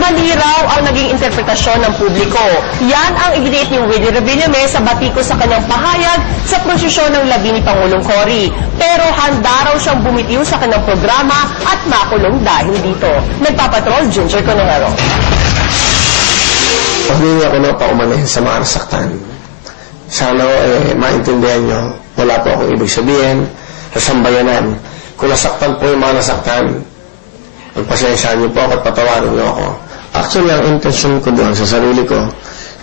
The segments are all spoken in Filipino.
Mali raw ang naging interpretasyon ng publiko. Yan ang iginiit ni Willie Revillame sa batiko sa kanyang pahayag sa prosesyon ng labi ni Pangulong Cory. Pero handa raw siyang bumitiw sa kanyang programa at makulong dahil dito. Nagpapatrol, Ginger Conejero. Paghingi ako ng paumanhin sa mga nasaktan. Sana maintindihan nyo, wala po akong ibig sabihin sa sambayanan. Kung nasaktan po yung mga nasaktan, pagpasensyaan niyo po ako at patawarin niyo ako. Actually, ang intensyon ko doon sa sarili ko,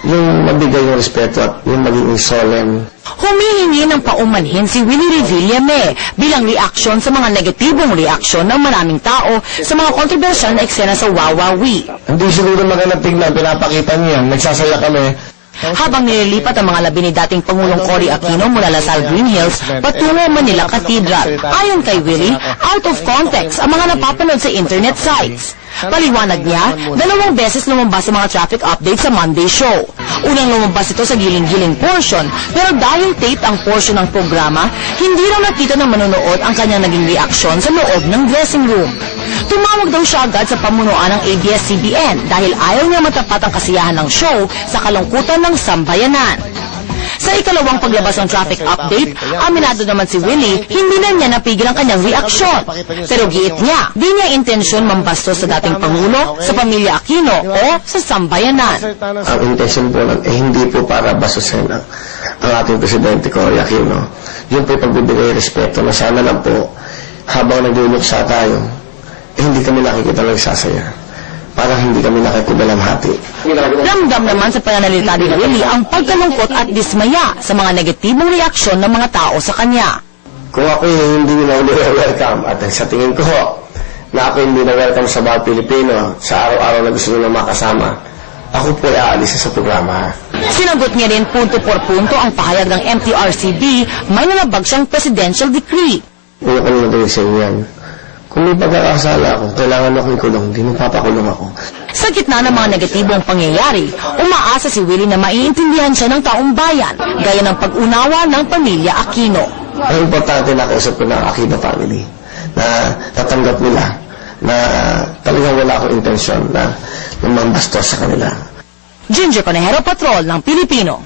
yung mabigay yung respeto at yung maging solemn. Humihingi ng paumanhin si Willie Revillame bilang reaksyon sa mga negatibong reaksyon ng maraming tao sa mga kontrobersyal na eksena sa Wawawi. Hindi siguro magandang tignan, pinapakita niyo yan, nagsasaya kami. Habang nililipat ang mga labi ni dating Pangulong Cory Aquino mula Lasal Green Hills patungo Manila Cathedral. Ayon kay Willie, out of context ang mga napapanood sa internet sites. Paliwanag niya, 2 beses lumabas sa mga traffic updates sa Monday show. Unang lumabas ito sa giling-giling portion, pero dahil tape ang portion ng programa, hindi raw nakita ng manonood ang kanyang naging reaksyon sa loob ng dressing room. Tumawag daw siya agad sa pamunuan ng ABS-CBN dahil ayaw niya matapat ang kasiyahan ng show sa kalungkutan ng sambayanan. Sa ikalawang paglabas ng traffic update, aminado naman si Willie, hindi na niya napigil ang kanyang reaksyon. Pero giit niya, di niya intensyon mambastos sa dating Pangulo, sa pamilya Aquino o sa sambayanan. Ang intensyon po lang, hindi po para bastusin ang ating Presidente Cory Aquino. Yun po pagbibigay respeto na sana lang po, habang nagluluksa tayo, hindi kami nakikita lang sasaya. Parang hindi kami nakikibalamhati. Ramdam naman sa pananalita ni Willie ang pagkalungkot at dismaya sa mga negatibong reaksyon ng mga tao sa kanya. Kung ako hindi na welcome at sa tingin ko na ako hindi na welcome sa bawat Pilipino sa araw-araw na gusto nyo makasama, ako po ay aalis sa programa. Sinagot niya rin punto por punto ang pahayag ng MTRCB, may nalabag siyang presidential decree. Una ko nang gawin sa inyo yan. Kung may pagkakasala ako, kailangan akong ikulong, hindi mo papakulong ako. Sa gitna ng mga negatibong pangyayari, umaasa si Willie na maiintindihan siya ng taong bayan, gaya ng pag-unawa ng pamilya Aquino. Ang importante na kausap ko ng Aquino family, na tatanggap nila, na talagang wala akong intensyon na mambastos sa kanila. Ginger Conejero, Patrol ng Pilipino.